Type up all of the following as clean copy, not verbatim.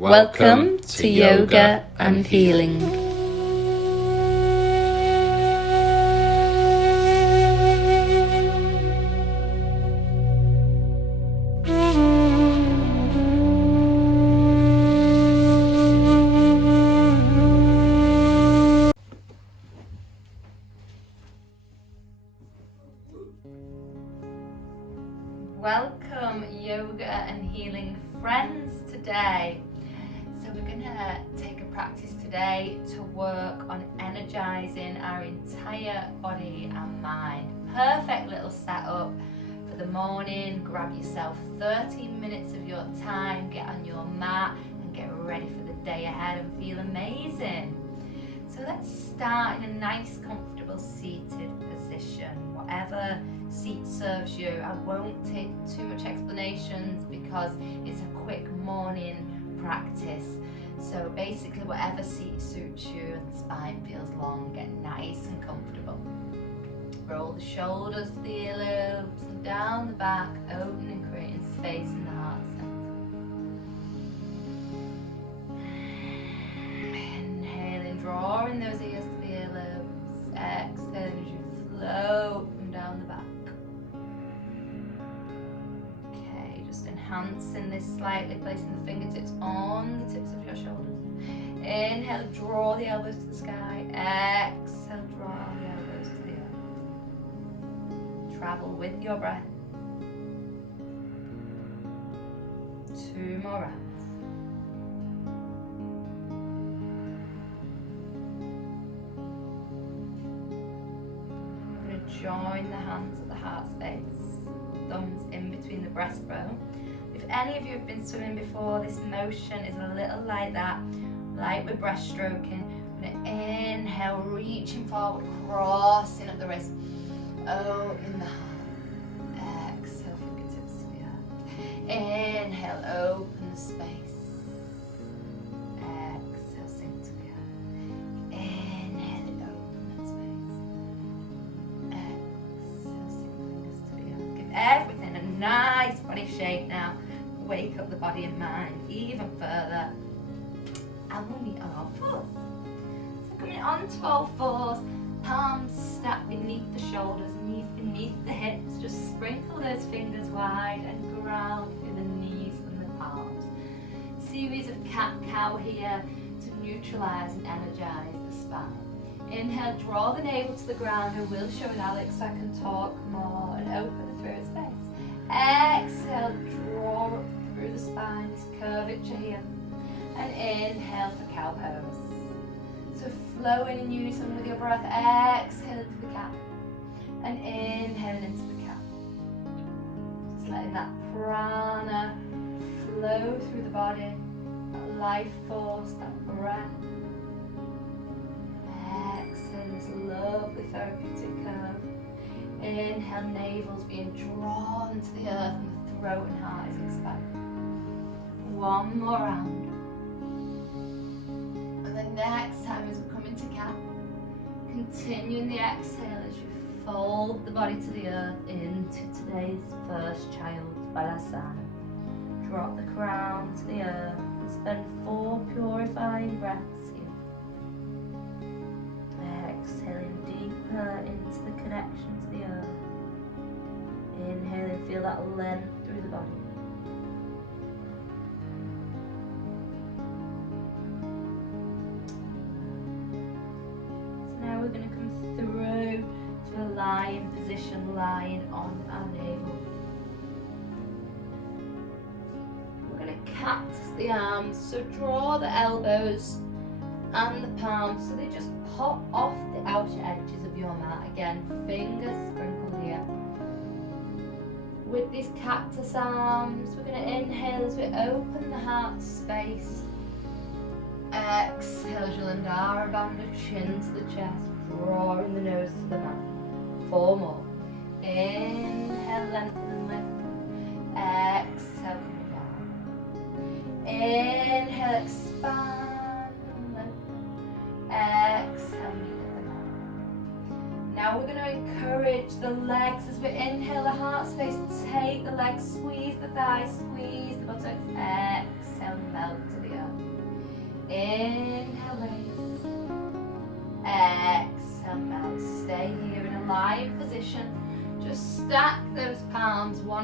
Welcome to Yoga and Healing. Welcome, yoga and healing friends, today. So we're going to take a practice today to work on energizing our entire body and mind. Perfect little setup for the morning. Grab yourself 30 minutes of your time, get on your mat and get ready for the day ahead and feel amazing. So let's start in a nice, comfortable seated position. Whatever seat serves you. I won't take too much explanations because it's a quick morning practice. So basically whatever seat suits you and the spine feels long, get nice and comfortable. Roll the shoulders to the earlobes and down the back, opening, creating space in the heart center. Inhaling, drawing those ears to the earlobes. Exhaling as you float them down the back. Enhancing this slightly, placing the fingertips on the tips of your shoulders. Inhale, draw the elbows to the sky. Exhale, draw the elbows to the earth. Travel with your breath. 2 more rounds. I'm going to join the hands at the heart space. Thumbs in between the breastbone. If any of you have been swimming before, this motion is a little like that, like with breaststroking. I'm going to inhale, reaching forward, crossing up the wrist, opening the heart. Exhale, fingertips to the earth. Inhale, open the space. Exhale, sink to the earth. Inhale, open that space. Exhale, sink fingers to the earth. Give everything a nice body shape now. Wake up the body and mind even further, and we'll meet on all fours. So coming onto all fours, palms stacked beneath the shoulders, knees beneath the hips. Just sprinkle those fingers wide and ground through the knees and the palms. Series of cat-cow here to neutralize and energize the spine. Inhale, draw the navel to the ground. I will show it Alex so I can talk more and open the throat space. Exhale, draw up through the spine, this curvature here. And inhale for cow pose. So flowing in unison with your breath, exhale into the cat. And inhaling into the cat. Just letting that prana flow through the body, that life force, that breath. Exhale, this lovely therapeutic curve. Inhale, navel's being drawn to the earth and the throat and heart is expanding. 1 more round. And the next time as we come into cat, continuing the exhale as you fold the body to the earth into today's first child, Balasana. Drop the crown to the earth and spend 4 purifying breaths here. Exhaling deeper into the connection to the earth. Inhaling, feel that length through the body. So now we're going to come through to a lying position, lying on our navel. We're going to cactus the arms, so draw the elbows and the palms so they just pop off the outer edges of your mat. Again, fingers sprinkled here. With these cactus arms, we're going to inhale as we open the heart space. Exhale, Jalandhara Bandha, chin to the chest, drawing the nose to the mat. 4 more. Inhale, lengthen and lift. Exhale, come down. Inhale, expand. Exhale, meet the mat. Now we're going to encourage the legs as we inhale the heart space. Take the legs, squeeze the thighs, squeeze the buttocks. Exhale, melt to the earth.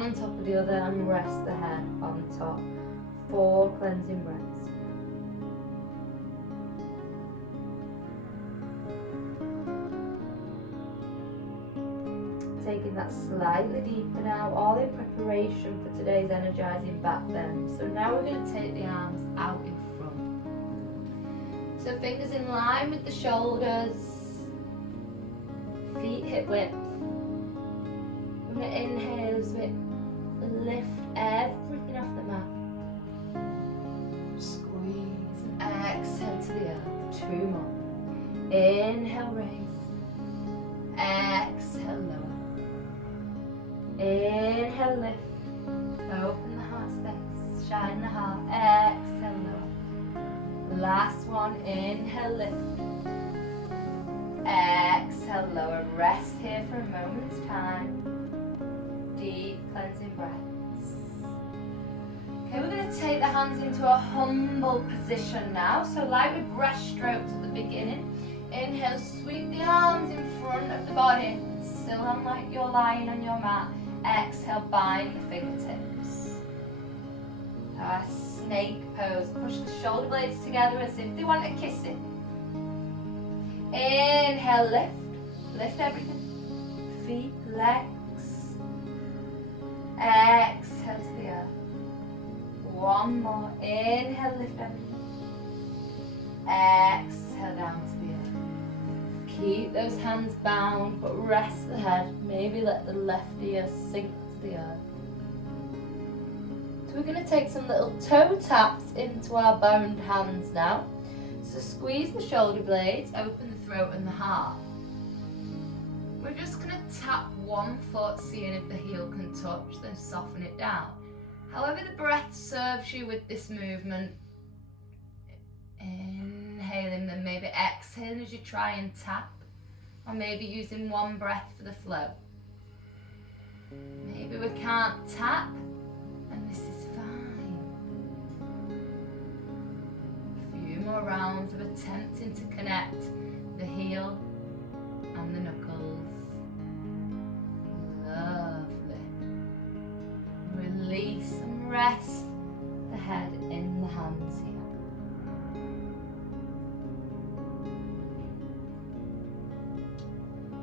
on top of the other and rest the head on top. 4 cleansing breaths. Taking that slightly deeper now, all in preparation for today's energizing back bend. So now we're going to take the arms out in front. So fingers in line with the shoulders, feet hip width. We're going to inhale as we lift everything off the mat. Squeeze and exhale to the earth. 2 more. Inhale, raise. Exhale, lower. Inhale, lift. Open the heart space. Shine the heart. Exhale, lower. Last one. Inhale, lift. Exhale, lower. Rest here for a moment's time. Deep cleansing breaths. Okay, we're going to take the hands into a humble position now. So like with breast strokes at the beginning. Inhale, sweep the arms in front of the body. Still on like you're lying on your mat. Exhale, bind the fingertips. Our snake pose. Push the shoulder blades together as if they want a kissing. Inhale, lift. Lift everything. Feet, legs. Exhale to the earth. 1 more. Inhale, lift everything. Exhale down to the earth. Keep those hands bound, but rest the head. Maybe let the left ear sink to the earth. So we're going to take some little toe taps into our boned hands now. So squeeze the shoulder blades, open the throat and the heart. We're just going to tap one foot, seeing if the heel can touch, then soften it down. However the breath serves you with this movement. Inhaling, then maybe exhaling as you try and tap, or maybe using one breath for the flow. Maybe we can't tap, and this is fine. A few more rounds of attempting to connect the heel and the knuckles. Lovely. Release and rest the head in the hands here.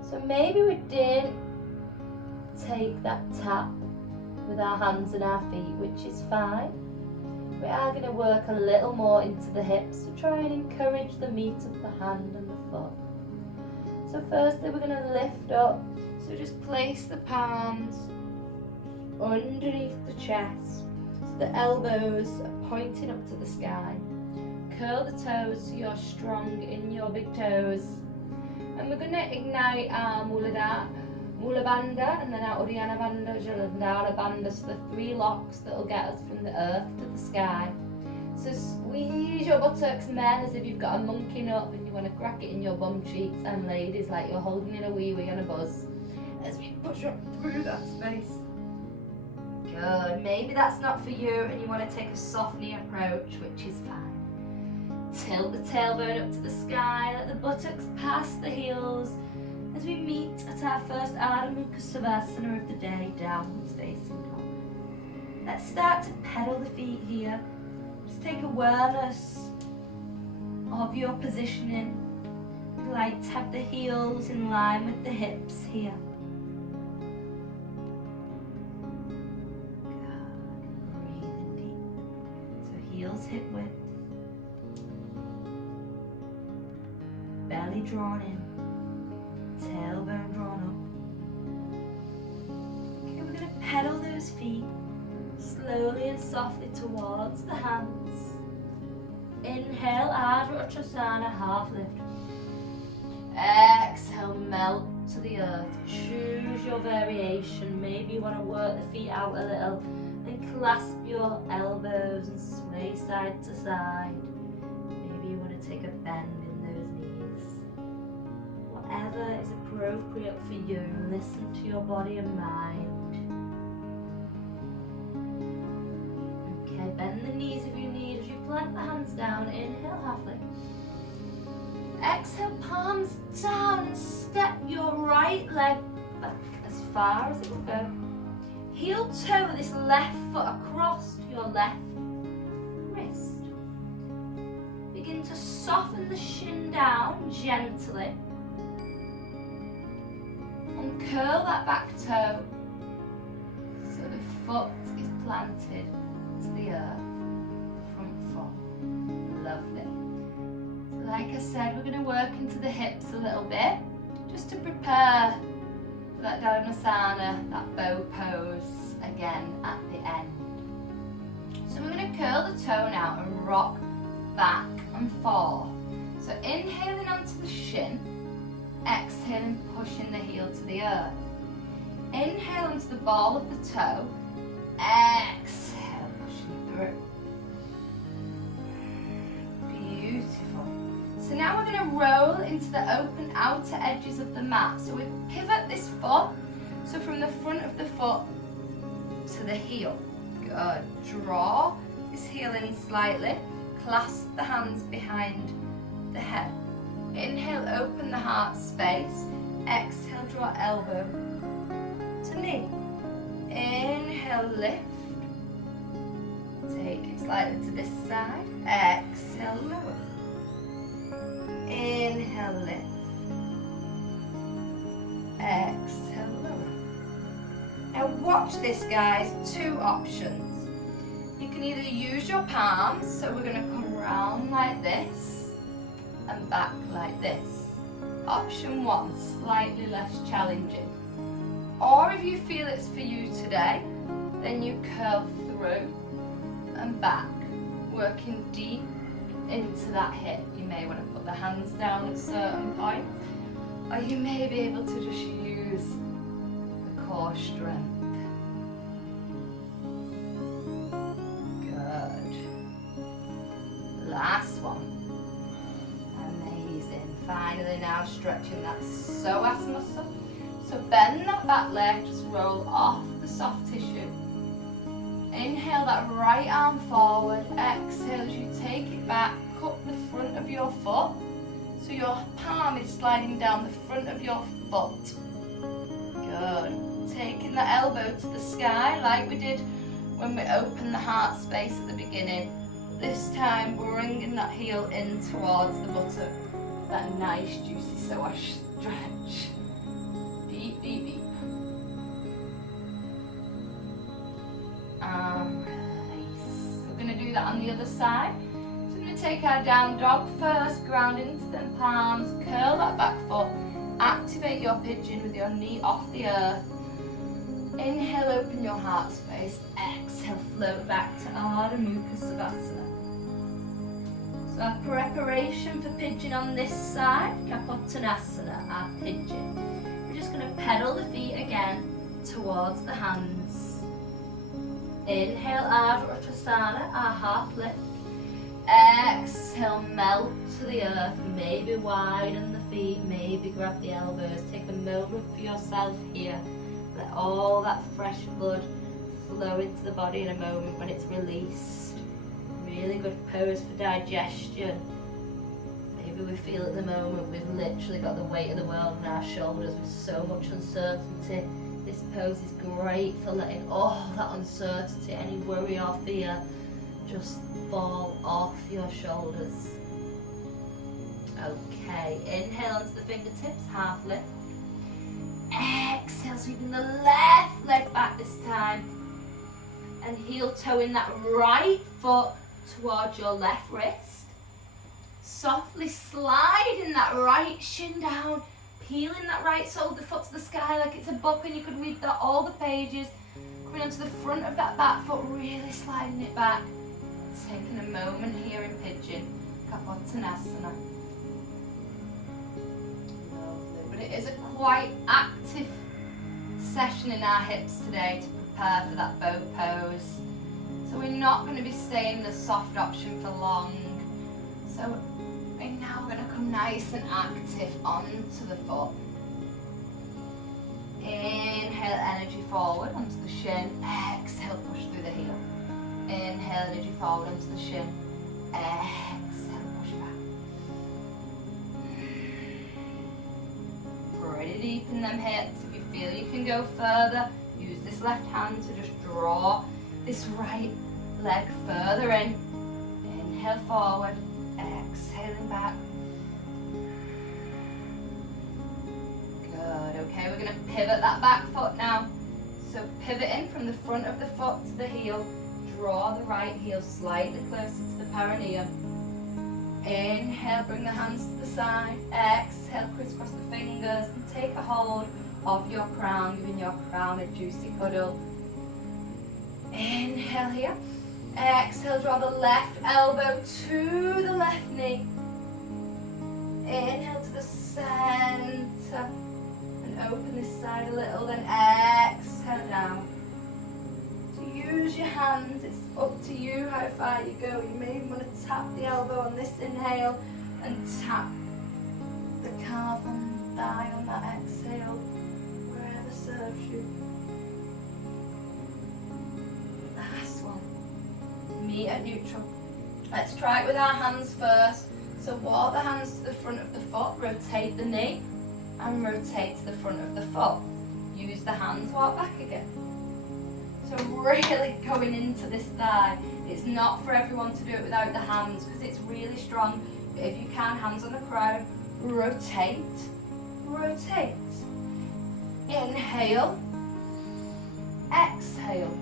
So maybe we didn't take that tap with our hands and our feet, which is fine. We are going to work a little more into the hips to try and encourage the meat of the hand and the foot. So firstly we're going to lift up. So just place the palms underneath the chest. So the elbows are pointing up to the sky. Curl the toes so you're strong in your big toes. And we're going to ignite our Mula Bandha and then our Uddiyana Bandha, Jalandhara Bandha, so the 3 locks that will get us from the earth to the sky. So squeeze your buttocks, men, as if you've got a monkey nut and you want to crack it in your bum cheeks, and ladies, like you're holding in a wee-wee on a buzz. As we push up through that space. Good. Maybe that's not for you and you want to take a softening approach, which is fine. Tilt the tailbone up to the sky, let the buttocks pass the heels as we meet at our first Ardha Mukha Savasana of the day, downwards facing dog. Let's start to pedal the feet here. Just take awareness of your positioning. Like to have the heels in line with the hips here. Good. Breathing deep. So heels hip width. Belly drawn in, tailbone drawn up. Okay, we're going to pedal those feet slowly and softly towards the hands. Inhale, Ardha Uttanasana, half lift. Exhale, melt to the earth. Choose your variation. Maybe you want to work the feet out a little. Then clasp your elbows and sway side to side. Maybe you want to take a bend in those knees. Whatever is appropriate for you, listen to your body and mind. Okay, bend the knees if you need. As you plant the hands down, inhale, half lift. Exhale, palms down and step your right leg back as far as it will go. Heel toe this left foot across to your left wrist. Begin to soften the shin down gently. And curl that back toe so the foot is planted to the earth, front foot. Lovely. So like I said, we're going to work into the hips a little bit, just to prepare for that Dhanasana, that bow pose again at the end. So we're going to curl the toe now and rock back and forth. So inhaling onto the shin, exhaling, pushing the heel to the earth. Inhale into the ball of the toe, exhale, pushing through. Beautiful. So now we're going to roll into the open outer edges of the mat. So we pivot this foot, so from the front of the foot to the heel. Good. Draw this heel in slightly, clasp the hands behind the head. Inhale, open the heart space. Exhale, draw elbow to knee. Inhale, lift. Take it slightly to this side. Exhale, lower. Inhale, lift. Exhale, lower. Now watch this, guys. Two options. You can either use your palms, so we're going to come round like this and back like this. Option one, slightly less challenging. Or if you feel it's for you today, then you curl through and back, working deep into that hip. You may want to put the hands down at certain points, or you may be able to just use the core strength. Good. Last one. Amazing. Finally now stretching that psoas muscle. So bend that back leg, just roll off the soft tissue. Inhale that right arm forward. Exhale as you take it back, cup the front of your foot. So your palm is sliding down the front of your foot. Good. Taking the elbow to the sky like we did when we opened the heart space at the beginning. This time bringing that heel in towards the buttock. That nice juicy psoas stretch. Deep, deep, deep. And release. We're going to do that on the other side. So we're going to take our down dog first, ground into them palms, curl that back foot, activate your pigeon with your knee off the earth. Inhale, open your heart space. Exhale, float back to Ardha Mukha Savasana. So our preparation for pigeon on this side, Kapottanasana, our pigeon. We're just going to pedal the feet again towards the hands. Inhale, Ardha Uttanasana, our half lift. Exhale, melt to the earth. Maybe widen the feet, maybe grab the elbows. Take a moment for yourself here. Let all that fresh blood flow into the body in a moment when it's released. Really good pose for digestion. Maybe we feel at the moment we've literally got the weight of the world on our shoulders with so much uncertainty. This pose is great for letting all that uncertainty, any worry or fear, just fall off your shoulders. Okay, inhale into the fingertips, half lift. Exhale, sweeping the left leg back this time. And heel toe in that right foot towards your left wrist. Softly sliding that right shin down, peeling that right sole of the foot to the sky like it's a book, and you could read that all the pages. Coming onto the front of that back foot, really sliding it back. Taking a moment here in pigeon, Kapottanasana. Lovely, but it is a quite active session in our hips today to prepare for that bow pose. So we're not going to be staying in the soft option for long. So we're now going to come nice and active onto the foot. Inhale, energy forward onto the shin. Exhale, push through the heel. Inhale, energy forward onto the shin. Exhale, push back. Pretty deep in them hips. If you feel you can go further, Use this left hand to just draw this right leg further in. Inhale forward, exhaling back. Good, okay, we're gonna pivot that back foot now. So pivoting from the front of the foot to the heel, draw the right heel slightly closer to the perineum. Inhale, bring the hands to the side. Exhale, crisscross the fingers and take a hold of your crown, giving your crown a juicy cuddle. Inhale here. Exhale, draw the left elbow to the left knee. Inhale to the center and open this side a little, then exhale down. So use your hands, it's up to you how far you go. You may even want to tap the elbow on this inhale and tap the calf and thigh on that exhale, wherever serves you. Last one. Meet at neutral. Let's try it with our hands first. So walk the hands to the front of the foot, rotate the knee, and rotate to the front of the foot. Use the hands, walk back again. So really going into this thigh. It's not for everyone to do it without the hands because it's really strong. But if you can, hands on the crown, rotate, rotate. Inhale, exhale.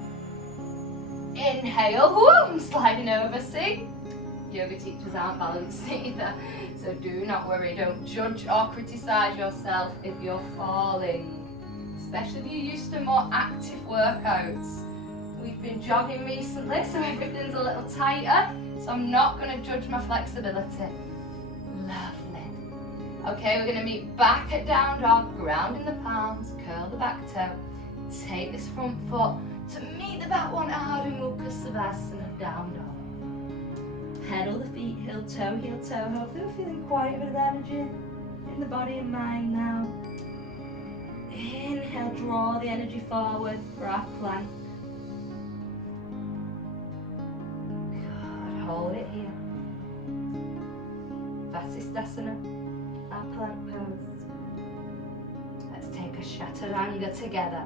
Inhale, whoo, I'm sliding over, see? Yoga teachers aren't balanced either, so do not worry. Don't judge or criticise yourself if you're falling, especially if you're used to more active workouts. We've been jogging recently, so everything's a little tighter, so I'm not going to judge my flexibility. Lovely. Okay, we're going to meet back at down dog, grounding the palms, curl the back toe, take this front foot to meet the back one, Ardha Mukha Savasana, down dog. Pedal the feet, heel toe, hopefully we're feeling quite a bit of energy in the body and mind now. Inhale, draw the energy forward for our plank. Good, hold it here. Vasisthasana, our plank pose. Let's take a Chaturanga together.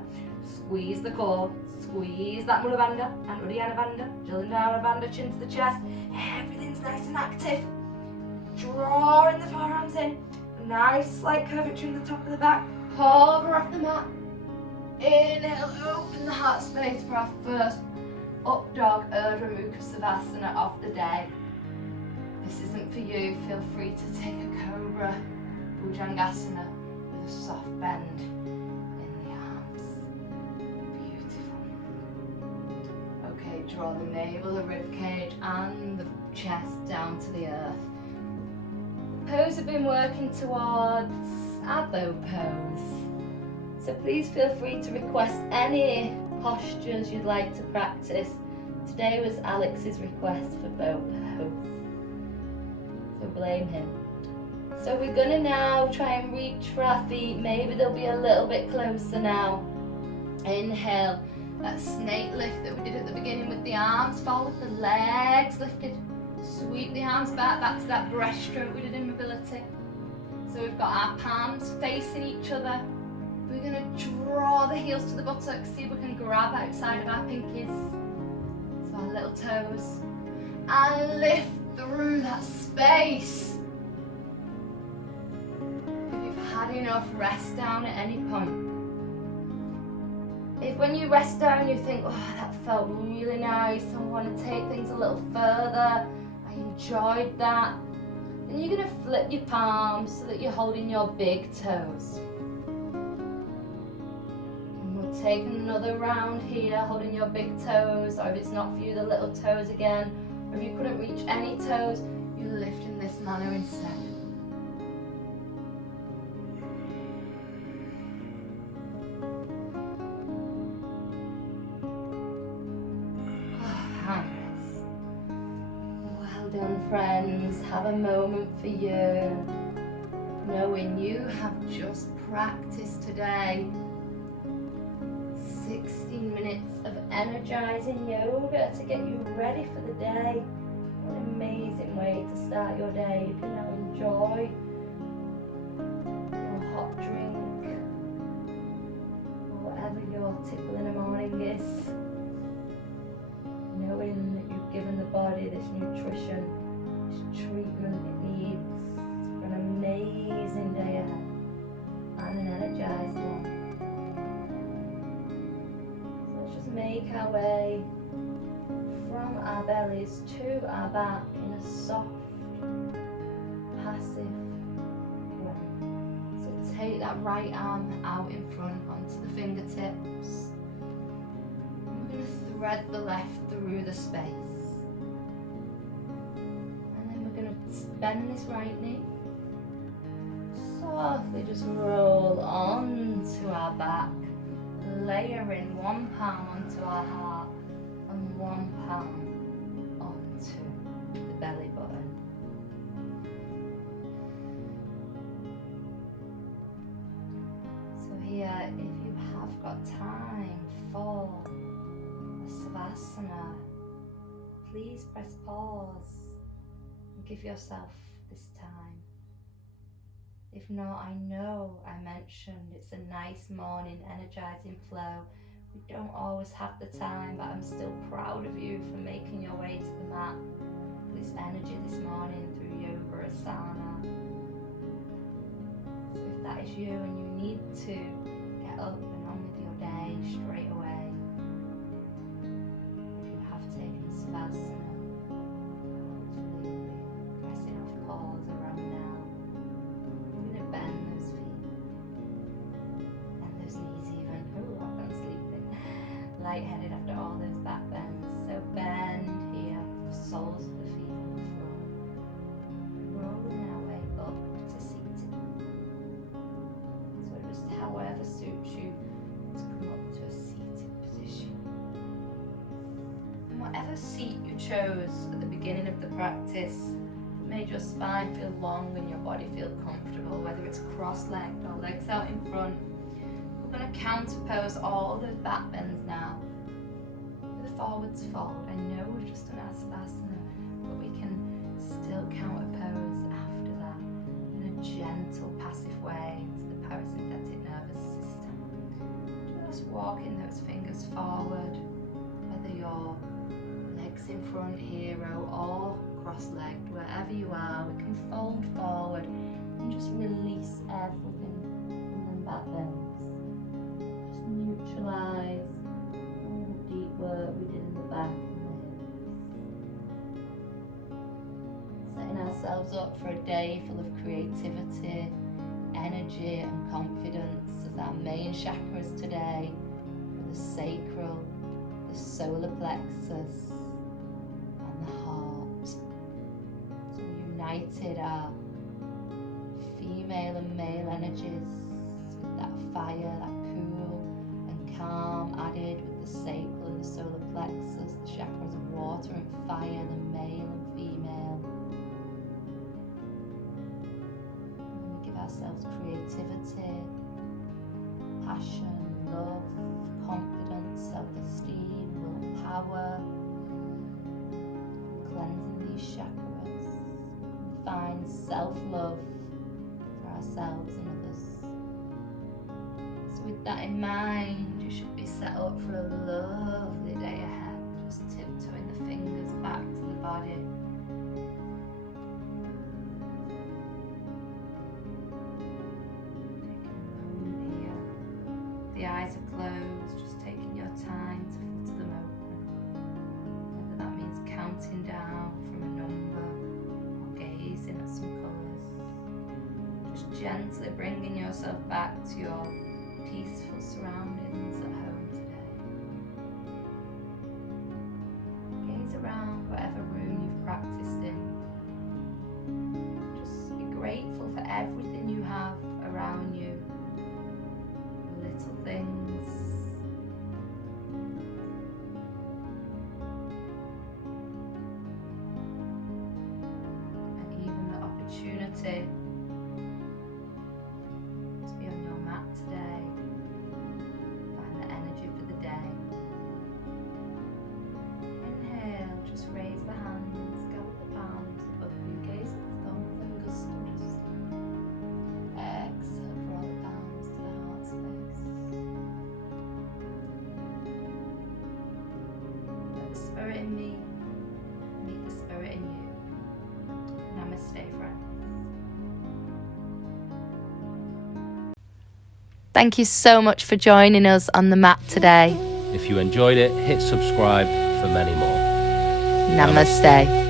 Squeeze the core, squeeze that Mula Bandha and Uddiyana Bandha, Jalandhara Bandha, chin to the chest. Everything's nice and active. Drawing the forearms in. Nice slight curvature in the top of the back. Hover off the mat. Inhale, open the heart space for our first up dog Ardha Mukha Savasana of the day. This isn't for you. Feel free to take a Cobra Bhujangasana with a soft bend in the arms. Beautiful. Okay, draw the navel, the rib cage and the chest down to the earth. The pose we've been working towards our bow pose. So please feel free to request any postures you'd like to practice. Today was Alex's request for bow pose, so blame him. So we're gonna now try and reach for our feet. Maybe they'll be a little bit closer now. Inhale, that snake lift that we did at the beginning with the arms forward, the legs lifted. Sweep the arms back to that breaststroke we did in mobility. So we've got our palms facing each other. We're going to draw the heels to the buttocks, see if we can grab outside of our pinkies. So our little toes. And lift through that space. If you've had enough, rest down at any point. If when you rest down you think, oh, that felt really nice, I want to take things a little further, I enjoyed that, then you're going to flip your palms so that you're holding your big toes. And we'll take another round here, holding your big toes, or if it's not for you, the little toes again, or if you couldn't reach any toes, you lift in this manner instead. Friends, have a moment for you, knowing you have just practiced today 16 minutes of energizing yoga to get you ready for the day. What an amazing way to start your day. You can now enjoy your hot drink or whatever you're your tickle in the morning is knowing that you've given the body this nutrition, this treatment it needs for an amazing day ahead and an energized one. So let's just make our way from our bellies to our back in a soft, passive way. So take that right arm out in front onto the fingertips. And we're going to thread the left through the space. And then we're going to bend this right knee. Softly just roll onto our back, layering one palm onto our heart and one palm onto the belly button. So here, if you have got time for a savasana, please press pause and give yourself this time. If not, I know I mentioned it's a nice morning, energizing flow. We don't always have the time, but I'm still proud of you for making your way to the mat. This energy this morning through yoga asana. So if that is you and you need to get up and on with your day straight away, if you have taken savasana, hopefully we're pressing off pause around now. Bend those feet, and those knees even. Oh, I'm sleeping. Lightheaded after all those back bends. So bend here, soles of the feet on the floor. Rolling our way up to seated. So just however suits you to come up to a seated position. And whatever seat you chose at the beginning of the practice, made your spine feel long and your body feel comfortable, whether it's cross-legged or legs out in front. We're going to counterpose all those back bends now with a forwards fold. I know we've just done our savasana, but we can still counterpose after that in a gentle, passive way to the parasympathetic nervous system. Just walking those fingers forward, whether you're legs in front, hero, or cross-legged, wherever you are, we can fold forward and just release everything from them back bends. Just neutralize all the deep work we did in the back and the hips. Setting ourselves up for a day full of creativity, energy and confidence as our main chakras today are the sacral, the solar plexus and the heart. United our female and male energies with that fire, that cool and calm added with the sacral and the solar plexus, the chakras of water and fire, the male and female. And we give ourselves creativity, passion, love, confidence, self-esteem, willpower, cleansing these chakras. Find self-love for ourselves and others. So with that in mind, you should be set up for a lovely day ahead. Just tiptoeing the fingers back to the body. Taking a moment here. The eyes are closed, just taking your time to flutter them open. Whether that means counting down from a number, gazing at some colours, just gently bringing yourself back to your peaceful surroundings at home today. Gaze around whatever room you've practiced in. Just be grateful for everything you have around you, little things, opportunity to be on your mat today. Find the energy for the day. Inhale, just raise the hands, gather the palms above you, gaze at the thumbs and gusto just. Exhale, draw the palms to the heart space. Namaste, friends. Thank you so much for joining us on the mat today. If you enjoyed it, hit subscribe for many more. Namaste.